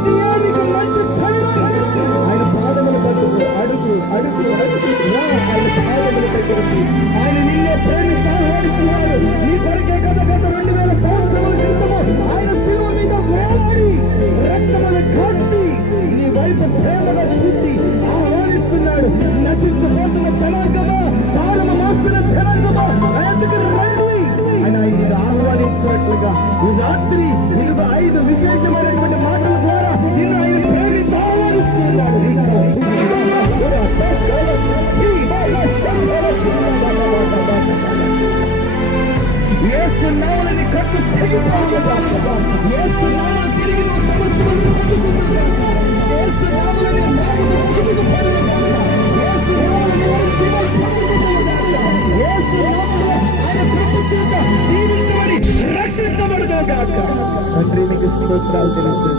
ఇది నీకు మంచి ధైర్యం. ఆయన పాదములు పట్టుకు అడుగు అడుగు అడుగు రా, ఆయన పాదముల దగ్గరికి. ఆయన నిన్నే ప్రేమిస్తూ ఆహ్వానిస్తున్నాడు. నీ కొరకే గత 2000 సంవత్సరాల క్రితము ఆయన శిలువ మీద వేలాడి రక్తములు కాచి నీ వైపు ప్రేమగా చూసి ఆహ్వానిస్తున్నాడు. నశించిపోతున్న జనాంగమా, కాలము మోస్తున్న జనాంగమా, నా ఎదుగు రండి. ఆయన ఇది ఆహ్వానించినట్లుగా ఈ రాత్రి 5 విశేషమైన